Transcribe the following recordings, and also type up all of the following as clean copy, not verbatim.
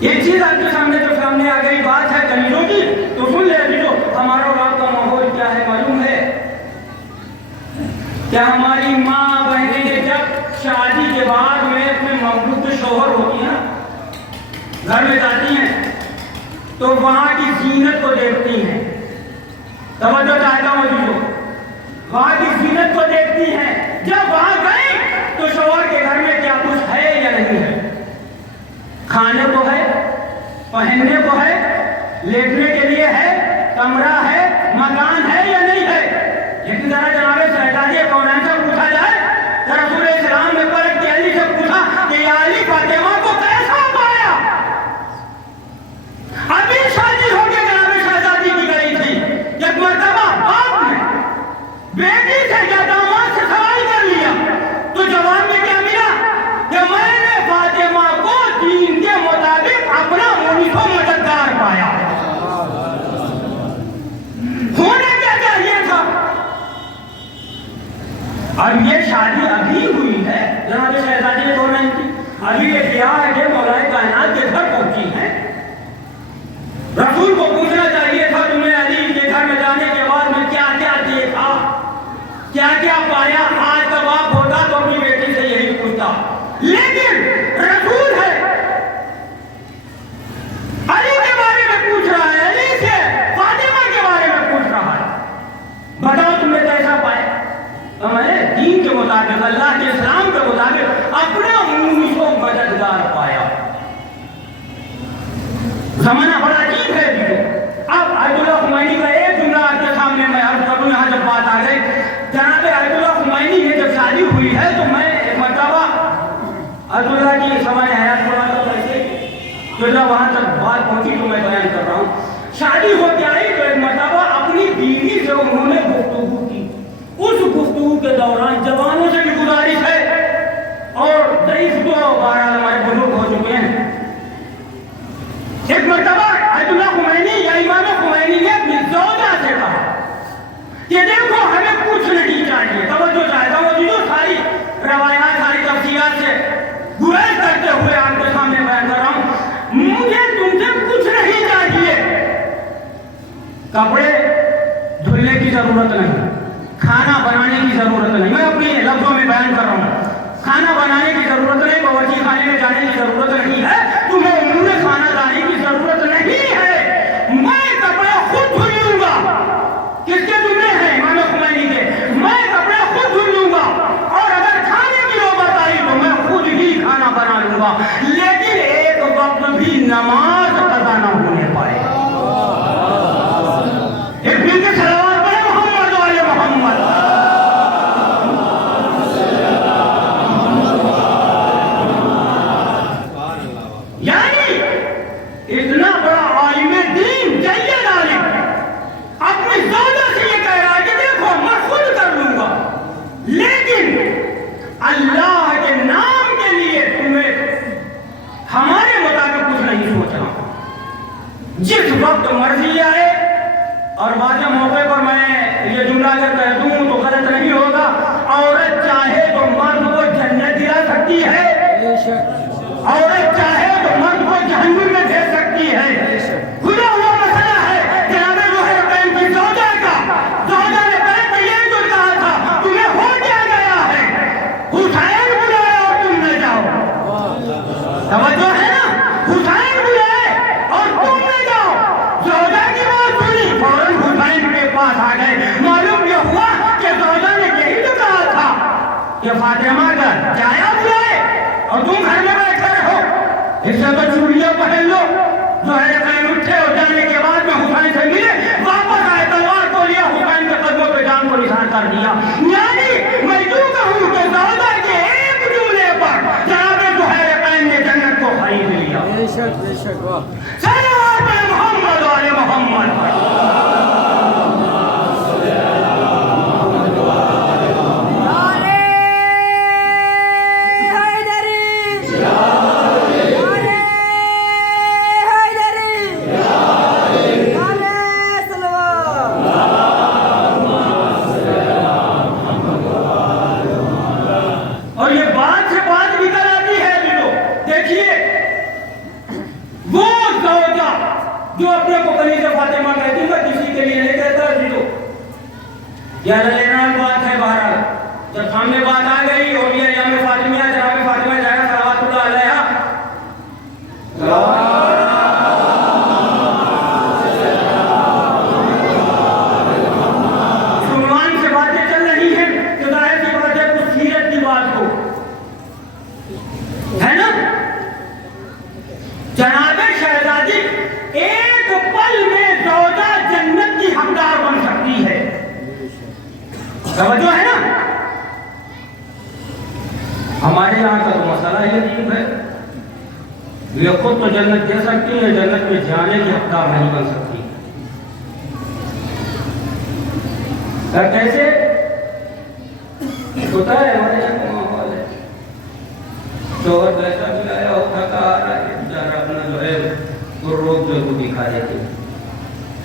ایک چیز آپ کے سامنے جو سامنے آ گئی بات ہے کنیزوں کی، تو سن لے عزیزو، ہمارا اور آپ کا ماحول کیا ہے معلوم ہے؟ کیا ہماری ماں بہنیں جب شادی کے بعد میں اپنے مملوک شوہر ہوتی ہیں، گھر میں جاتی ہیں، تو وہاں کی زینت کو دیکھتی ہیں. توجہ چاہتا ہوں عزیزو، وہاں کی زینت کو دیکھتی ہیں. جب وہاں گئی تو شوہر کے گھر میں کیا کچھ ہے یا نہیں ہے، کھانے کو ہے، پہننے کو ہے، لیٹنے کے لیے ہے، کمرہ ہے، مکان ہے یا نہیں ہے. لیکن ذرا جناب شہزادی کونین سے پوچھا جائے کہ رسول اسلام نے پلٹ کے علی سے پوچھا کہ یا علی فاطمہ کو کیسا پایا؟ ابھی شادی ہو کے جناب شہزادی کی گئی تھی، ایک مرتبہ آپ نے بیٹی سے یا داماد سے سوال کر لیا تو جواب میں کیا ملا کہ میں نے فاطمہ کو دین کے مطابق اپنا مونس و مددگار پایا. ہونے کیا چاہیے تھا؟ اب یہ شادی ابھی ہوئی ہے جناب شہزادی کونین کی، ابھی یہ کیا ہے کہ مولا کائنات کے گھر پہنچی ہیں. رسول کو پوچھنا چاہیے تھا تمہیں علی کے گھر میں جانے کے بعد میں کیا کیا دیکھا، کیا کیا پایا. آج کا باپ ہوتا تو اپنی بیٹی سے یہی پوچھتا، لیکن رسول ہے علی کے بارے میں پوچھ رہا ہے، علی سے فاطمہ کے بارے میں پوچھ رہا ہے. بتاؤ تم نے کیسا پایا؟ میں نے دین کے مطابق، اللہ کے اسلام کے مطابق اپنا مونس و مددگار پایا. زمانہ بڑا عجیب ہے جی. اب آیت اللہ خمینی کا ایک جملہ آپ کے سامنے میں عرض کروں، یہاں جب بات آ گئی جناب آیت اللہ خمینی کی جب شادی ہوئی ہے تو میں ایک مرتبہ آیت اللہ کی سوائے حیات پڑھا تھا ایسے، تو جب وہاں تک بات پہنچی تو میں بیان کر رہا ہوں. شادی ہو کے آئی تو ایک مرتبہ اپنی بیوی سے انہوں نے گفتگو کی. اس گفتگو کے دوران جوانوں سے بھی گزارش ہے اور ضعیف تو بہرحال ہمارے بزرگ ہو چکے ہیں. ایک مرتبہ آیت اللہ خمینی یا امام خمینی نے اپنی زوجہ سے کہا کہ دیکھو ہمیں کچھ نہیں چاہیے. توجہ چاہتا ہوں جو ساری روایات ساری تفصیلات سے گریز کرتے ہوئے آپ کے سامنے بیان کر رہا ہوں. مجھے تم سے کچھ نہیں چاہیے، کپڑے دھلنے کی ضرورت نہیں، کھانا بنانے کی ضرورت نہیں، میں اپنے لفظوں میں بیان کر رہا ہوں. کھانا بنانے کی ضرورت نہیں، باورچی خانے میں جانے کی ضرورت نہیں ہے، تمہیں امور کھانا لانے کی ضرورت نہیں ہے. میں کپڑے خود دھل لوں گا. کس کے جملے ہیں؟ امام خمینی کے. میں کپڑے خود دھل لوں گا اور اگر کھانے کی نوبت آئی تو میں خود ہی کھانا بنا لوں گا، لیکن ایک وقت بھی نماز قضا نہ ہونے پائے. ایک مل کے صلوات پڑھیں محمد و آل محمد. یعنی اتنا بڑا عالم دین جید عالم اپنی زوجہ سے یہ کہہ رہا ہے کہ دیکھو میں خود کر لوں گا، لیکن اللہ کے نام کے لیے تمہیں ہمارے مطابق کچھ نہیں سوچنا. جس وقت مرضی آئے، اور بعض موقع پر میں یہ جملہ اگر کہہ دوں تو غلط نہیں ہوگا، عورت چاہے تو مرد کو جنت دلا سکتی ہے، عورت چاہے تو مرد کو جہنم میں بھیج سکتی ہے. خدا ہوا مسئلہ ہے جناب زہر کی زوجہ کا. زوجہ نے پہلے یہ جو کہا تھا تمہیں ہو کیا گیا ہے، حسین بلایا اور تم نہ جاؤ. توجہ ہے نا، حسین بلائے اور تم نہ جاؤ. زوجہ کی بات سنی، فوراً حسین کے پاس آ گئے. معلوم یہ ہوا کہ زوجہ نے یہی تو کہا تھا کہ فاطمہ کا جایا بلائے اور تم گھر میں بیٹھے رہو. اس سے تو چوڑیاں پہن لو. زہر قائم اٹھے اور جانے کے بعد میں حسین سے ملے، واپس آئے، تلوار کو لیا، حسین کے قدموں پہ جان کو نثار کر دیا. یعنی میں یوں کہوں کہ زوجہ کے ایک جملے پر جناب زہر قائم نے جنت کو خرید لیا. بے شک بے شک. صلوات پہ محمد و آل محمد. وہ جو اپنے کو کنیز فاطمہ کہتی میں کسی کے لیے نہیں کہتا جیو یہ لینا بات ہے بہرحال جب سامنے بات آ گئی اور یہ ایام فاطمیہ جناب فاطمہ زہرا صلوات اللہ علیہا سلمان سے باتیں چل رہی ہیں تو ظاہر سی بات ہے کچھ سیرت کی بات کو ہے نا جناب شہزادی ایک پل میں زوجہ جنت کی حقدار بن سکتی ہے توجہ ہے نا ہمارے یہاں کا تو مسئلہ یہ عجیب ہے یہ خود تو جنت دے سکتی ہے جنت میں جانے کی حقدار نہیں بن سکتی کیسے ہوتا ہے ہمارے یہاں کا ماحول ہے شوہر پیسہ ملایا اور تھکا آ رہا ہے بیچارہ اپنا جو ہے وہ روز جو کو دکھا دیتے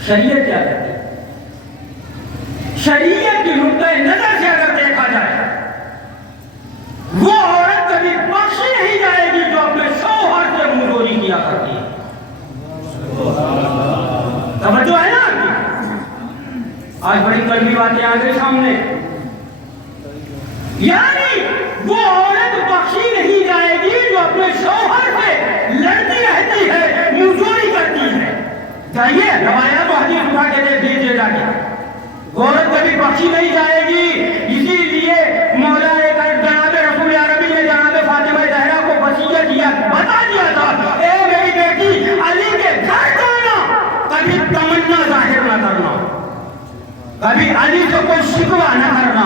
شریعت کیا کہتی ہے شریعت کی نقطۂ نظر سے اگر دیکھا جائے وہ عورت کبھی بخشی نہیں جائے گی جو اپنے شوہر سے منظوری کیا کرتی ہے توجہ ہے نا آج بڑی کڑوی باتیں آ گئی سامنے یعنی وہ عورت بخشی نہیں جائے گی جو اپنے شوہر سے لڑتی رہتی ہے منظوری کرتی ہے جائیے روایات و حدیث اٹھا کے دیکھ لیجیے جا کے عورت کبھی بخشی نہیں جائے گی اسی لیے مولا جناب رسول عربی نے جناب فاطمہ زہرا کو وصیت کیا بتا دیا تھا اے میری بیٹی علی کے گھر جانا کبھی تمنا ظاہر نہ کرنا کبھی علی سے کوئی شکوہ نہ کرنا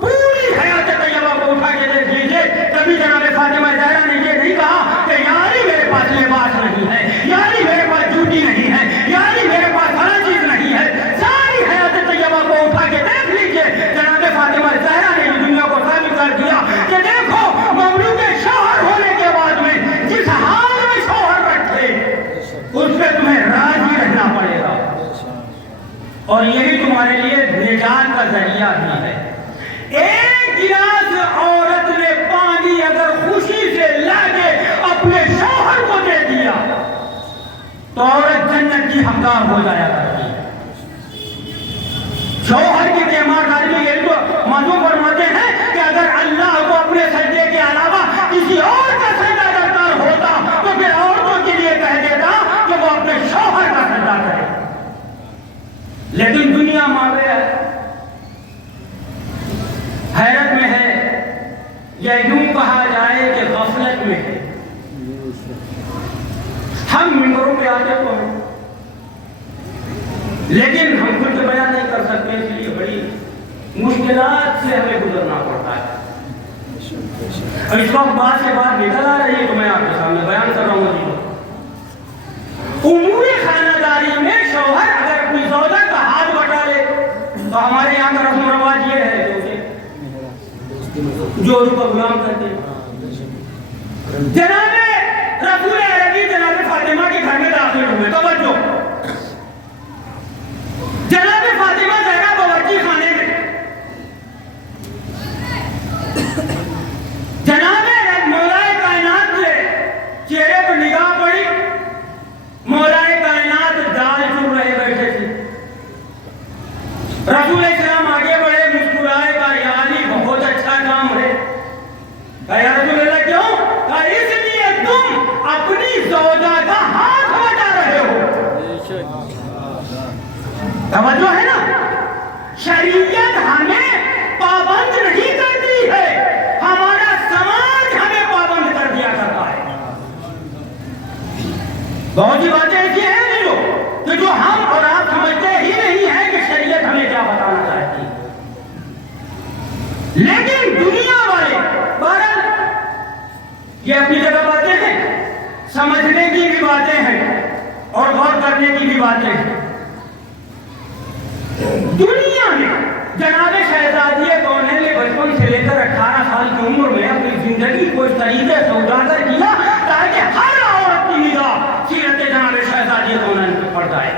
پوری حیات طیبہ کو اٹھا کے دیکھ لیجیے کبھی جناب فاطمہ زہرا نے یہ نہیں کہا کہ یاری میرے پاس لباس نہیں ہے یاری میرے پاس جوتی نہیں ہے یاری میرے پاس ہر چیز نہیں ہے ساری حیات طیبہ کو اٹھا کے دیکھ لیجیے جناب فاطمہ زہرا نے دنیا کو ثابت کر دیا کہ دیکھو مملوک شوہر ہونے کے بعد میں جس حال میں شوہر رکھے اس پہ تمہیں راضی رہنا پڑے گا اور یہی تمہارے لیے نجات کا ذریعہ بھی ہے ایک گلاس عورت نے پانی اگر خوشی سے لا کے اپنے شوہر کو دے دیا تو عورت جنت کی حقدار ہو جایا کرتی ہے شوہر کی تیمارداری میں یہ تو موضوع فرماتے ہیں کہ اگر اللہ کو اپنے سجدے کے علاوہ کسی اور کا سجدہ درکار ہوتا تو پھر عورتوں کے لیے کہہ دیتا کہ وہ اپنے شوہر کا سجدہ کرے لیکن دنیا مانگے ہے حیرت میں ہے یا یوں کہا جائے کہ غفلت میں ہے ہم ممبروں پہ آتے تو ہیں لیکن ہم کچھ بیان نہیں کر سکتے اس لیے بڑی مشکلات سے ہمیں گزرنا پڑتا ہے اور اس وقت بات سے بات نکل آ رہی ہے تو میں آپ کے سامنے بیان کر رہا ہوں امور خانہ داری میں شوہر اگر اپنی زوجہ کا ہاتھ بٹا لے تو ہمارے یہاں کا رسم و رواج یہ ہے جو اس کو غلام کرتے ہیں جناب رسول عربی جناب فاطمہ کے گھر میں داخل ہوئے توجہ جناب فاطمہ زہرا باورچی خانے میں جناب مولا کائنات سے چہرے پر نگاہ پڑی مولا کائنات دال چن رہے بیٹھے تھے رسول اسلام آگے بڑھے مسکرائے کہا یا علی بہت اچھا کام ہے کہا یا رسول اللہ کیوں کہا اس لیے تم اپنی زوجہ کا ہاتھ بٹا رہے ہو توجہ ہے نا شریعت ہمیں پابند نہیں کرتی ہے ہمارا سماج ہمیں پابند کر دیا کرتا ہے بہت سی باتیں ایسی ہیں کہ جو ہم اور آپ سمجھتے ہی نہیں ہیں کہ شریعت ہمیں کیا بتانا چاہتی ہے لیکن دنیا والے بہرحال یہ اپنی جگہ باتیں ہیں سمجھنے کی بھی باتیں ہیں اور غور کرنے کی بھی باتیں ہیں دنیا میں جناب شہزادی کونین نے بچپن سے لے کر 18 سال کی عمر میں اپنی زندگی کو اس طریقے سے اجاگر کیا تاکہ ہر عورت کی نگاہ سیرت جناب شہزادی کونین پر پڑ جائے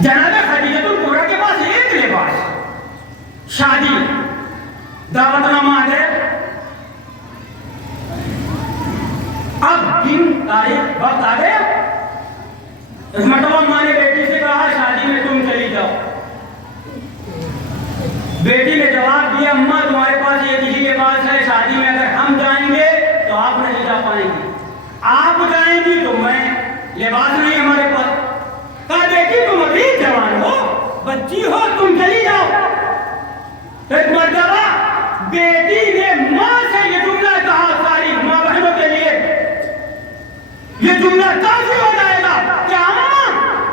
جناب خدیجہ الکبریٰ کے پاس ایک لباس شادی دعوت نامہ آ گئے اب دن تاریخ وقت آ گیا اس مرتبہ ماں نے بیٹی سے کہا شادی میں تم چلی جاؤ. بیٹی نے جواب دیا اماں تمہارے پاس یہ کسی کے پاس ہے, شادی میں اگر ہم جائیں گے تو آپ نہیں جا پائیں گے, آپ جائیں گی تو میں, لباس نہیں ہمارے پاس. کہا بیٹی تم ابھی جوان ہو, بچی ہو, تم چلی جاؤ. ایک مرتبہ بیٹی نے ماں سے یہ جملہ کہا, ساری ماں بہنوں کے لیے یہ جملہ کافی ہو جائے گا کہ اماں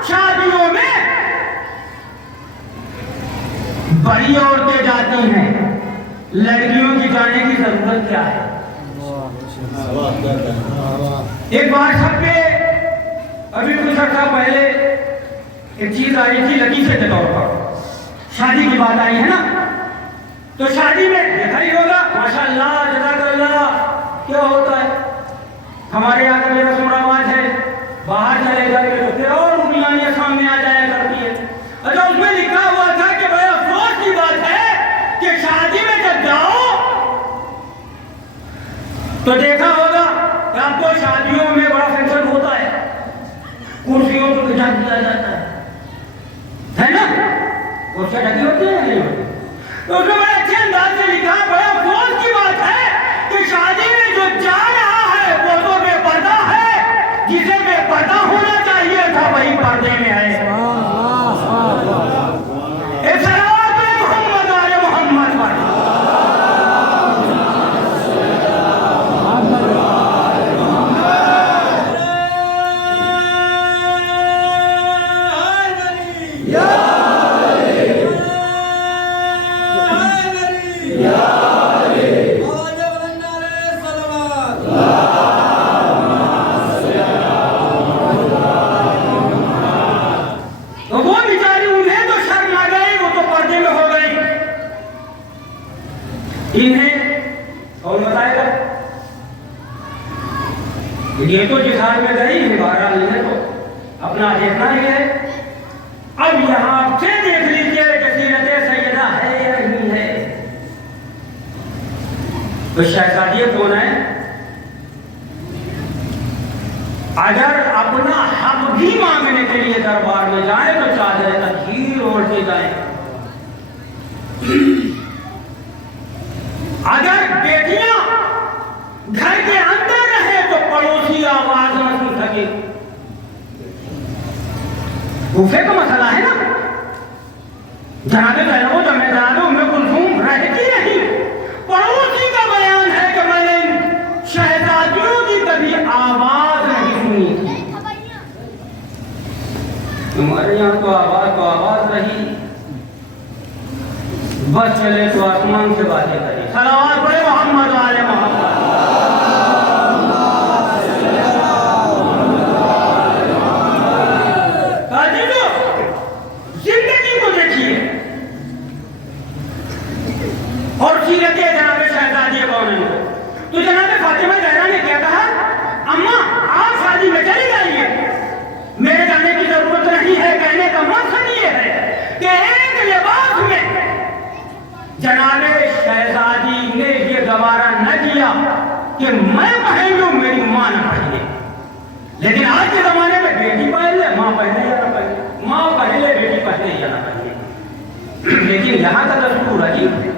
شادیوں میں بڑی عورتیں جاتی ہیں, لڑکیوں کی جانے کی ضرورت کیا ہے. ایک بار سب پہ ابھی کچھ عرصہ پہلے ایک چیز آئی تھی لطیفے کے طور پر, شادی کی بات آئی ہے نا, تو شادی میں دیکھا ہی ہوگا ماشاءاللہ جزاک اللہ کیا ہوتا ہے. ہمارے یہاں کا میرا رسم و رواج ہے, باہر چلے جائیں گے تو پھر اور انگلیاں سامنے آ جایا کرتی ہے. اچھا اس میں لکھا ہوا تھا کہ بڑے افسوس کی بات ہے کہ شادی میں جب جاؤ تو دیکھا ہوگا کہ آپ کو شادیوں میں بڑا فنکشن ہوتا ہے, کرسیوں کو بٹھا دیا جاتا ہے نا, کرسیاں ڈھکی ہوتی ہیں نہیں ہوتی. تو اس میں بڑے اچھے انداز سے لکھا, بڑے افسوس کی بات ہے کہ شادی میں جو جا رہا ہے وہ تو بے پردہ ہے, جسے بے پردہ ہونا چاہیے تھا وہی پردے میں ہے. یہ تو جہاد میں گئی ہے, بہرحال یہ تو اپنا دیکھنا ہی ہے. اب یہاں سے دیکھ لیجیے کہ سیرت سیدہ ہے یا نہیں ہے. تو شہزادی کون ہے؟ اگر اپنا حق بھی مانگنے کے لیے دربار میں جائیں تو چادر تطہیر اوڑھ کے جائیں. اگر بیٹیاں گھر کے اندر رہے تو پڑوسی آواز نہ سن سکے. غصے کا مسئلہ ہے نا, جناب زینب جمع دار ام کلثوم رہتی نہیں, پڑوسی کا بیان ہے کہ میں نے شہزادیوں کی کبھی آواز نہیں سنی تھی. ہمارے یہاں تو آواز رہی, بس چلے تو آسمان سے باتیں کریں. صلوات پڑھے محمد والے محمد. زندگی کو دیکھیے اور سیرت جناب شہزادی کون ہے. تو جناب فاطمہ زہرا نے کیا کہا, اماں آپ شادی میں چلی جائیے, میرے جانے کی ضرورت نہیں ہے. کہنے کا مقصد یہ ہے کہ ایک لباس میں جناب شہزادی نے یہ گوارا نہ کیا کہ میں پہن لوں, میری ماں نہ پہنے. لیکن آج کے زمانے میں بیٹی پہن لے, ماں پہنے یا نہ پہنے, ماں پہن لے, بیٹی پہنے یا نہ پہنے. لیکن یہاں کا دستور عجیب ہے.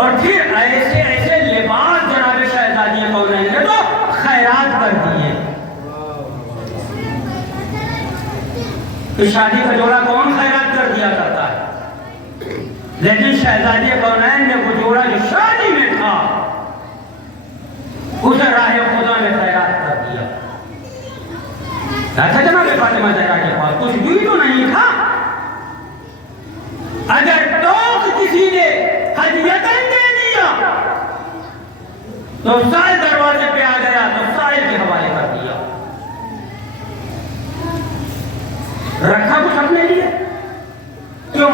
اور پھر ایسے ایسے لباس جناب شہزادی کون نے تو خیرات کر دیے. شادی کا جوڑا کون خیرات کر دیا کرتا ہے, لیکن شہزادی کونین نے وہ جوڑا جو شادی میں تھا اسے راہ خدا میں خیرات کر دیا. ایسا جناب فاطمہ زہرا کے پاس کچھ بھی تو نہیں تھا. اگر ٹوک کسی نے ہدیتاً دے دیا تو سائل دروازے پہ آ گیا تو سائل کے حوالے کر دیا. رکھا کچھ اپنے لیے کیوں؟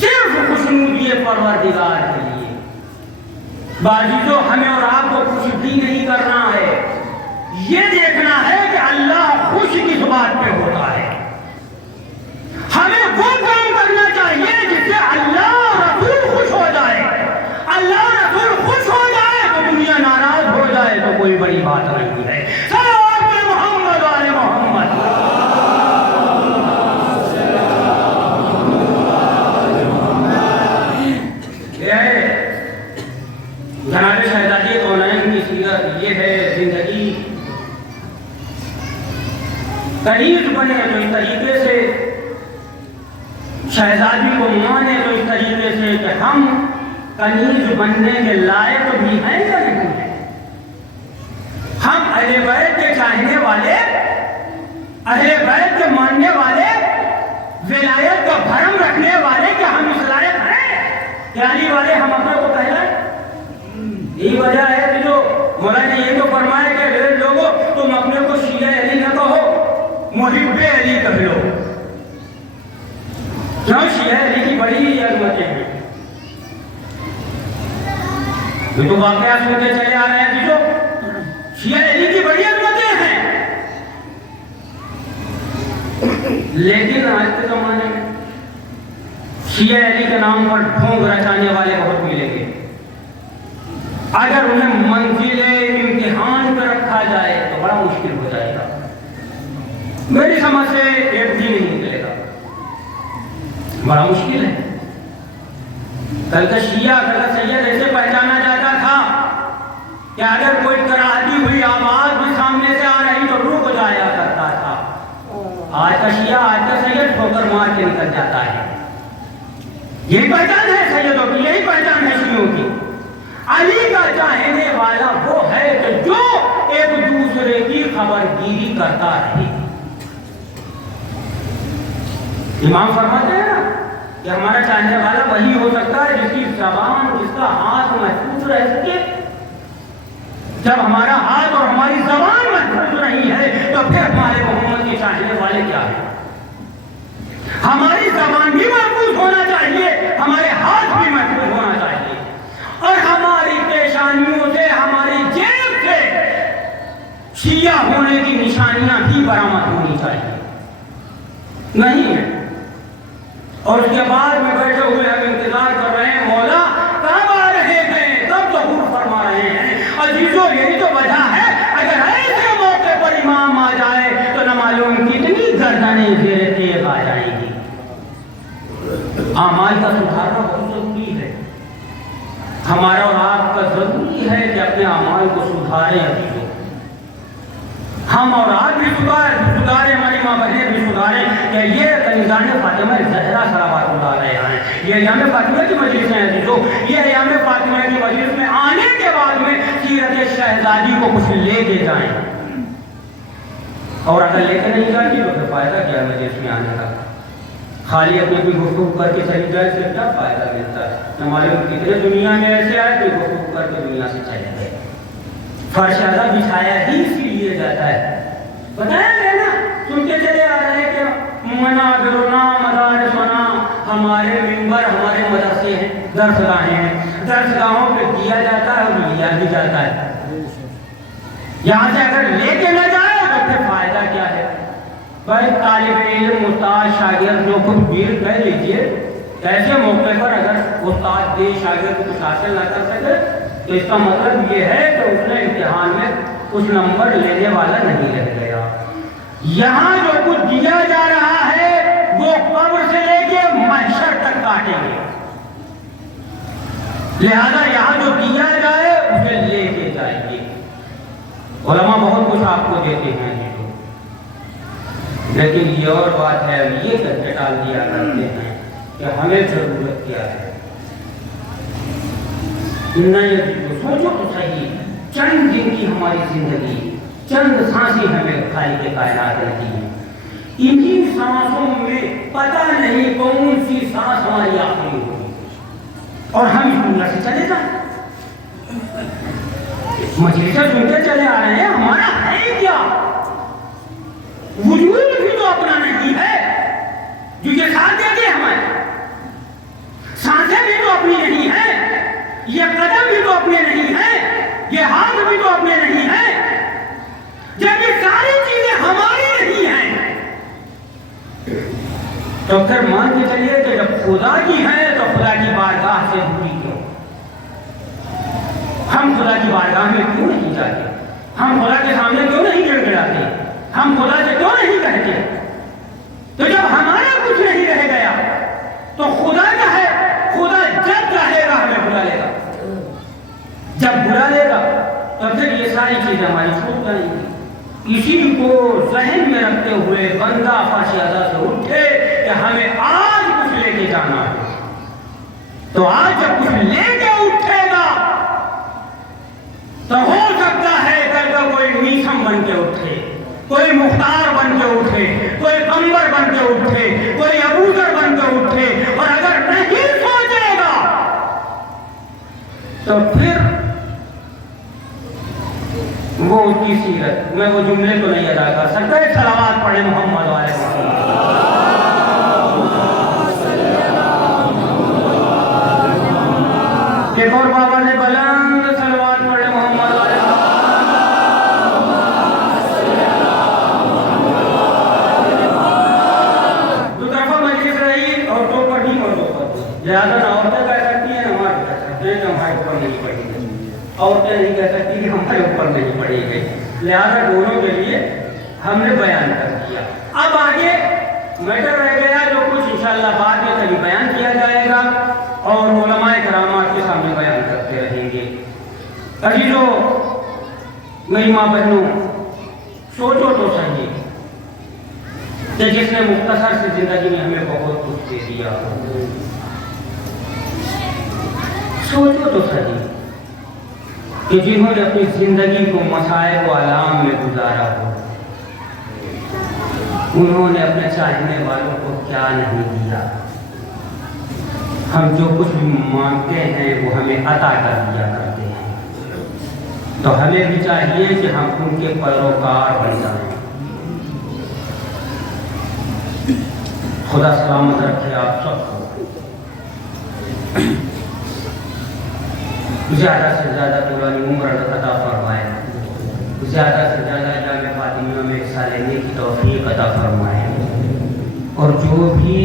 صرف خوشنودی پروردگار کے لیے. باجیزو ہمیں اور آپ کو کچھ بھی نہیں کرنا ہے, یہ دیکھنا ہے کہ اللہ خوش کس بات پہ ہوتا ہے. ہمیں وہ کام کرنا چاہیے جس سے اللہ رسول خوش ہو جائے. اللہ رسول خوش ہو جائے تو دنیا ناراض ہو جائے تو کوئی بڑی بات نہیں ہے. یہ ہے زندگی. کنیز بنے تو اس طریقے سے، شہزادی کو مانے تو اس طریقے سے کہ ہم کنیز بننے کے لائق بھی ہیں یا نہیں ہیں. ہم اہل بیت کے چاہنے والے، اہل بیت کے ماننے والے، ولایت کا بھرم رکھنے والے، کہ ہم اس لائق ہیں کہ علی والے ہم اپنے کو کہلائیں. یہی وجہ ہے کہ جو مولا نے یہ تو فرمایا کہ لوگوں تم اپنے کو شیعہ علی نہ کہو، محب علی کہہ لو. کیوں؟ شیعہ علی کی بڑی عظمتیں ہیں. یہ تو واقعات سنتے چلے آ رہے ہیں کہ جو شیعہ علی کی بڑی عظمتیں ہیں، لیکن آج کے زمانے میں شیعہ علی کے نام پر ڈھونگ رچانے والے بہت ملیں گے. اگر انہیں منزل امتحان پہ رکھا جائے تو بڑا مشکل ہو جائے گا. میری سمجھ سے ایک بھی نہیں نکلے گا، بڑا مشکل ہے. کل کا شیعہ، کل کا سید ایسے پہچانا جاتا تھا کہ اگر کوئی کراہتی ہوئی آواز بھی سامنے سے آ رہی تو رک جایا کرتا تھا. آج کا شیعہ، آج کا سید ٹھوکر مار کے نکل جاتا ہے. یہی پہچان ہے سیدوں کی، یہی پہچان ہے شیعوں کی. علی کا چاہنے والا وہ ہے کہ جو ایک دوسرے کی خبر گیری کرتا رہے. امام فرماتے ہیں نا کہ ہمارا چاہنے والا وہی ہو سکتا ہے جس کی زبان، جس کا ہاتھ محفوظ رہ سکے. جب ہمارا ہاتھ اور ہماری زبان محفوظ نہیں ہے تو پھر ہمارے محمد کے چاہنے والے کیا ہیں؟ ہماری زبان بھی محفوظ ہونا چاہیے، ہمارے ہاتھ بھی محفوظ ہونا چاہیے، اور ہماری پیشانیوں سے، ہماری جیب سے شیعہ ہونے کی نشانیاں بھی برآمد ہونی چاہیے. نہیں ہے. اور اس کے بعد میں بیٹھے ہوئے ہم انتظار کر رہے ہیں مولا کب آ رہے ہیں، کب ظہور فرما رہے ہیں. عزیزوں یہی تو وجہ ہے، اگر ایسے موقع پر امام آ جائے تو نہ معلوم کتنی گردنیں زیر تیغ آ جائیں گی. اعمال کا سدھارنا بہت ضروری ہے. ہمارا اور آپ کا ضروری ہے کہ اپنے اعمال کو سدھاریں. عزیزوں ہم اور آپ بھی سدھاریں، ہماری ماں بہنیں بھی سدھاریں کہ یہ کنیزان فاطمہ زہرا صلوات اللہ علیہا ہیں. یہ ایام فاطمہ کی مجلس ہیں عزیزوں. یہ ایام فاطمہ کی مجلس میں آنے کے بعد میں سیرت شہزادی کو کچھ لے کے جائیں، اور اگر لے کے نہیں جائیں گے تو پھر فائدہ کیا ہے مجلس میں آنے کا؟ خالی اپنے کوئی گفتگو کر کے چلی جائے سے کیا فائدہ ملتا ہے؟ ہمارے کتنے دنیا میں ایسے آئے کہ گفتگو کر کے دنیا سے چلے گئے. فرشادہ بچھایا ہی اسی لیے جاتا ہے. بتایا گیا نا، سنتے چلے آ رہے ہیں کہ منابرنا مدارسنا، ہمارے منبر ہمارے مدرسے ہیں، درس گاہیں ہیں. درس گاہوں پہ دیا جاتا ہے اور لیا بھی جاتا ہے. یہاں سے اگر لے کے نہ جائے تو پھر فائدہ کیا ہے؟ بھائی طالب علم، استاد، شاگرد جو خود بیر کہہ لیجئے، ایسے موقع پر اگر استاد دے شاگرد کچھ حاصل نہ کر سکے تو اس کا مطلب یہ ہے کہ اس نے امتحان میں کچھ نمبر لینے والا نہیں رہ گیا. یہاں جو کچھ دیا جا رہا ہے وہ قبر سے لے کے محشر تک کاٹیں گے. لہذا یہاں جو دیا جائے اسے لے کے جائیے. علماء بہت کچھ آپ کو دیتے ہیں لیکن یہ اور بات ہے، یہ کر کے ٹال دیا کرتے ہیں کہ ہمیں ضرورت کیا ہے. سوچو تو صحیح، چند دن کی ہماری زندگی، چند سانسیں ہمیں خالق کائنات رہتی ہیں. انہی سانسوں میں پتہ نہیں کون سی سانس ہماری آخری ہوگی اور ہم اس دنیا سے چلے جائیں. مجلسیں سنتے چلے آ رہے ہیں، ہمارا ہے کیا؟ وجود بھی تو اپنا نہیں ہے جو یہ ساتھ دیتے ہمیں. سانسیں بھی تو اپنی نہیں ہیں، یہ قدم بھی تو اپنے نہیں ہیں، یہ ہاتھ بھی تو اپنے نہیں ہیں. جب یہ ساری چیزیں ہماری نہیں ہیں تو پھر مان کے چلیے کہ جب خدا کی ہیں تو خدا کی بارگاہ سے دوری کیوں؟ ہم خدا کی بارگاہ میں کیوں نہیں جاتے؟ ہم خدا کے سامنے کیوں نہیں گڑ گڑاتے؟ ہم خدا سے کیوں نہیں کہتے؟ تو جب ہمارا کچھ نہیں رہ گیا تو خدا کا ہے، خدا جب چاہے گا ہمیں بلا لے گا. جب بلا لے گا تو پھر یہ ساری چیزیں ہماری چھوٹ جائیں گی۔ اسی کو ذہن میں رکھتے ہوئے بندہ فرش ادا سے اٹھے کہ ہمیں آج کچھ لے کے جانا ہے، تو آج جب کچھ لے کے اٹھے گا تو ہو سکتا ہے کل کا کوئی میسم بن کے اٹھے، کوئی مختار بن کے اٹھے، کوئی قمبر بن کے اٹھے، کوئی ابوذر بن کے اٹھے، اور اگر نہیں سوچے گا تو پھر وہ اس کی سیرت، میں وہ جملے تو نہیں ادا کر سکتا، ایک صلوات پڑھے محمد علیہ وسلم۔ ایک اور بابا نے بلند صلوات پڑھے محمد علیہ وسلم۔ دو طرفہ مجلس رہی، عورتوں پر نہیں مردوں پر، لہذا نہ عورتیں کہہ سکتی ہیں نہ مرد کہہ سکتے ہیں کہ ہمارے اوپر نہیں پڑھی گئی، عورتیں نہیں کہہ سکتی کہ ہمارے اوپر نہیں پڑھی گئی، لہذا دونوں کے لیے ہم نے بیان کر دیا۔ اب آگے میٹر رہ گیا جو کچھ انشاءاللہ بعد میں کبھی بیان کیا جائے گا اور علماء کرامات کے سامنے بیان کرتے رہیں گے۔ عزیزو، میری ماں بہنوں، سوچو تو صحیح کہ جس نے مختصر سے زندگی میں ہمیں بہت کچھ دے دیا، سوچو تو صحیح کہ جنہوں نے اپنی زندگی کو مصائب و آلام میں گزارا ہو، انہوں نے اپنے چاہنے والوں کو کیا نہیں دیا۔ ہم جو کچھ بھی مانگتے ہیں وہ ہمیں عطا کر دیا کرتے ہیں، تو ہمیں بھی چاہیے کہ ہم ان کے پیروکار بن جائیں۔ خدا سلامت رکھے آپ سب کو، زیادہ سے زیادہ پرانی عمر عطا فرمائے، زیادہ سے زیادہ جامع فاطمیہ میں حصہ لینے کی توفیق عطا فرمائے، اور جو بھی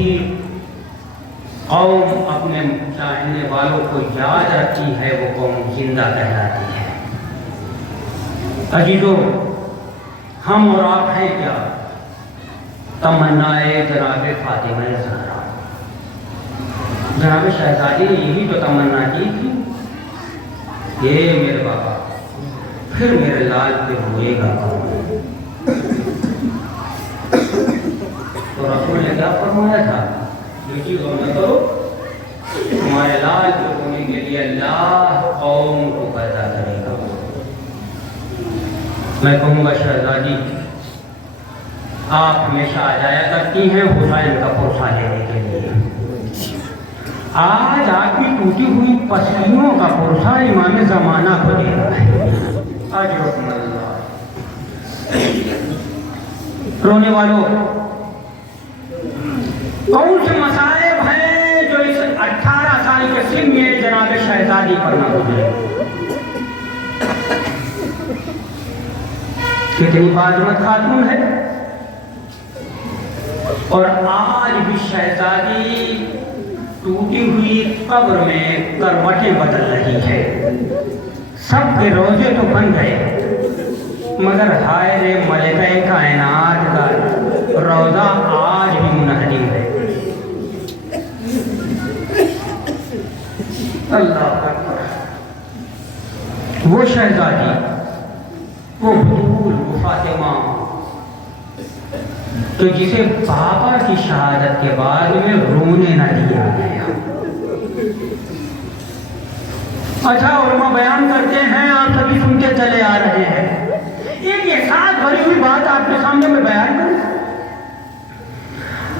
قوم اپنے چاہنے والوں کو یاد رکھتی ہے وہ قوم زندہ کہلاتی ہے۔ عزیزو، ہم اور آپ ہیں کیا؟ تمنائے جناب فاطمہ زہرا، جناب شہزادی نے یہی تو تمنا کی تھی، یہ میرے بابا پھر میرے لال پہ ہوئے گا کون؟ تو رسول نے کیا فرمایا تھا؟ یہ چیز غم نہ کرو، تمہارے لال پہ ہونے کے لیے اللہ قوم کو پیدا کرے گا۔ میں کہوں گا شہزادی آپ ہمیشہ آ جایا کرتی ہیں حسین کا پرسہ لینے کے لیے، آج آپ کی ٹوٹی ہوئی پسلیوں کا پرسہ امام زمانہ کو دے رہا ہے۔ آج حکم اللہ، رونے والوں، کون سے مصائب ہیں جو اس 18 سال کے سن میں جناب شہزادی پر نہ گزرے؟ کتنی باعظمت خاتون ہے، اور آج بھی شہزادی ٹوٹی ہوئی قبر میں کروٹیں بدل رہی ہے۔ سب کے روزے تو بن گئے، مگر ہائے رے ملکہ کائنات کا روزہ آج بھی منہدم ہے۔ اللہ اکبر، وہ شہزادی، وہ بطول، وہ فاطمہ، تو جسے بابا کی شہادت کے بعد میں رونے نہ دیا گیا۔ اچھا، علماء بیان کرتے ہیں، آپ سبھی سنتے چلے آ رہے ہیں، ایک احساس بھری ہوئی بات آپ کے سامنے میں بیان کروں۔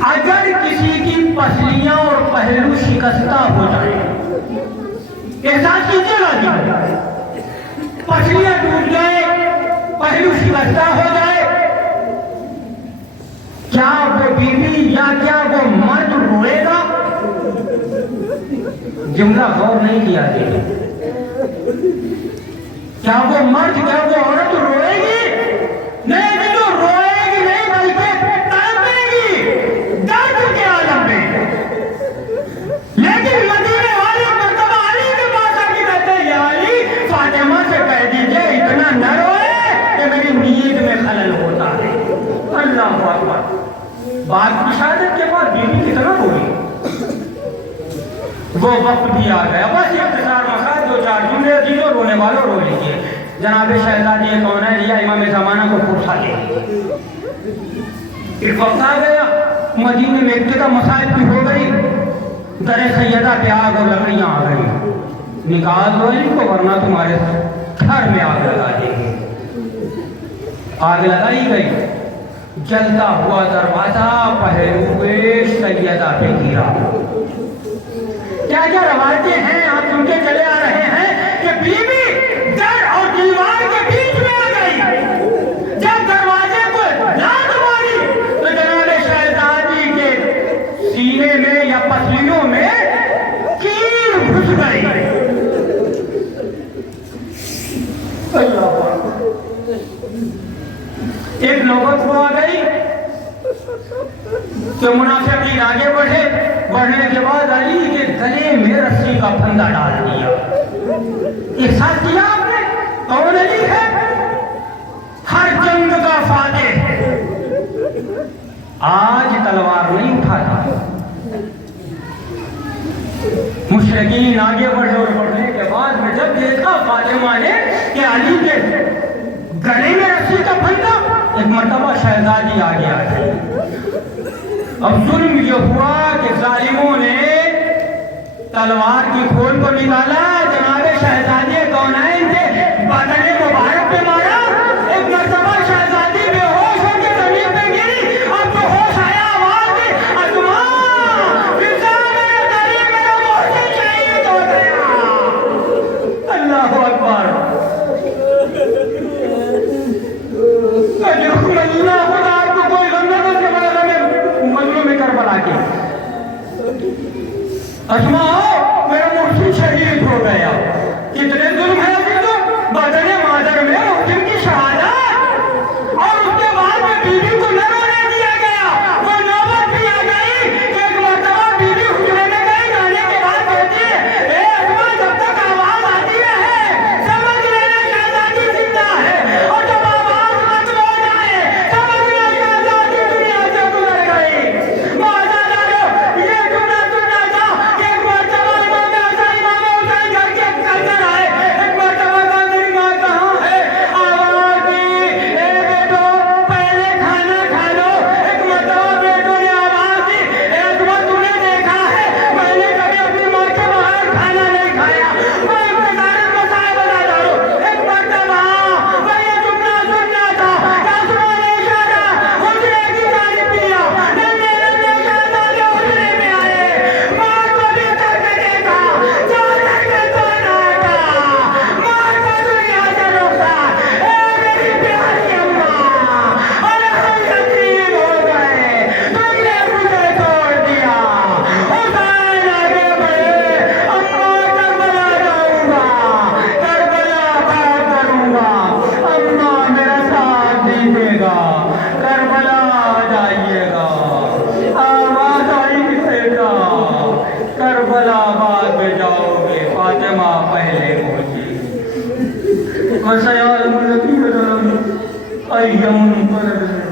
اگر کسی کی پسلیاں اور پہلو شکستہ ہو جائیں، احساس کیجیے گا جی، پسلیاں ٹوٹ جائے، پہلو شکستہ ہو جائے، کیا وہ بیوی یا کیا وہ مرد روئے گا؟ جملہ غور نہیں کیا گیا، کیا وہ مرد، کیا وہ عورت روئے گی؟ نہیں، جو روئے گی نہیں بلکہ تڑپے گی درد کے عالم میں۔ لیکن مدینے والے مرتبہ علی کے پاس آ کے کہتے ہیں، یا علی، فاطمہ سے کہہ دیجئے اتنا نہ روئے کہ میری نیند میں خلل ہوتا ہے۔ اللہ اکبر، بعد کی شہادت کے بعد بیوی کتنا روئی، وہ وقت بھی آ گیا۔ بس اختصار مسائل، دو چار جملے عزیزوں، رونے والوں رو لیجیے۔ جناب شہزادی کونین یا امام زمانہ کو پوچھا لے. ایک وقت آ گیا مدینے میں ابتدا مصائب کی ہو گئی. در سیدہ پہ آگ اور لکڑیاں آ گئی. نکال دو ان کو ورنہ تمہارے گھر میں آگ لگا دیں گے. آگ لگائی گئی. جلتا ہوا دروازہ پہلوئے سیدہ پہ گرا. کیا کیا روایتیں ہیں آپ سن کے چلے آ رہے ہیں کہ بیوی در اور دیوار کے بیچ میں آ گئی. جب دروازے کو لات ماری تو جناب شہزادی کے سینے میں یا پسلیوں میں کیل گھس گئی. ایک نوبت کو آ گئی کہ منافقین آگے بڑھے. بڑھنے کے بعد علی کے گلے میں رسی کا پھندا ڈال دیا. احساس کیا آپ نے کون علی ہے؟ ہر جنگ کا فاتح. آج تلوار نہیں اٹھاتا. مشرکین آگے بڑھے اور بڑھنے کے بعد میں جب دیکھا فاطمہ نے کہ علی کے گلے میں رسی کا پھندا. ایک مرتبہ شہزادی آگے آ گئی. اب ظلم یہ ہوا کہ ظالموں نے تلوار کی کھول کو نکالا. جناب شہزادی کونین کے بدن مبارک پہ مارا. ایک مرتبہ شہزادی بے ہوش ہو کے زمین پہ گری. اب تو ہوش آیا آواز دی اسما فضا میرے قریب میرا محسن شہید ہو گیا. اللہ اکبر. اللہ خدا آپ کو کوئی غم نہ دے بڑا غم مظلوم میں کربلا کے. اسما میرا محسن شہید ہو گیا. کتنے ظلم ہے عزیزو. بدن مادر میں محسن کی شہادت اور اس کے بعد میں بیوی کو نہ رونے دیا گیا. وہ نوبت بھی آ گئی کہ ایک مرتبہ بیوی حجرے میں گئی. جانے کے بعد کہتی ہے اے اسما جب تک آواز آتی ہے سمجھ لینا شہزادی زندہ ہے اور جب آواز ختم ہو جائے سمجھ لینا شہزادی دنیا سے گزر گئی. معاذ اللہ یہ جملہ سننا تھا کہ ایک مرتبہ امام حسین گھر کے اندر آئے. ایک مرتبہ کہا میری ماں کہاں ہے. آواز دی اے بیٹو پہلے کھانا کھا لو. ایک مرتبہ بیٹوں نے آواز دی اے اسما تو نے دیکھا ہے میں نے کبھی اپنی ماں کے باہر کھانا نہیں کھایا. میں انتظارت مسائل بتا ہوں. ایک مرتبہ میں یہ جملہ سننا تھا کہ اسما نے اشارہ حجرے کی جانب کیا. ننھے ننھے شہزادے حجرے میں آئے. ماں کو بھی کر کے دیکھا چادر کے سوناٹا. ماں کو دنیا سے رخصت. اے میری پیاری اماں ارے ہم یتیم ہو گئے. تم نے مجھے چھوڑ دیا. حسین آگے بڑھے. اماں کربلا جاؤں گا. کربلا پار کروں گا. اماں میرا ساتھ دیجیے گا. کربلا جائیے گا. آواز آئی بیٹا کربلا بعد میں جاؤ گے. فاطمہ پہلے پہنچی. وسيعلم الذين ظلموا أي منقلب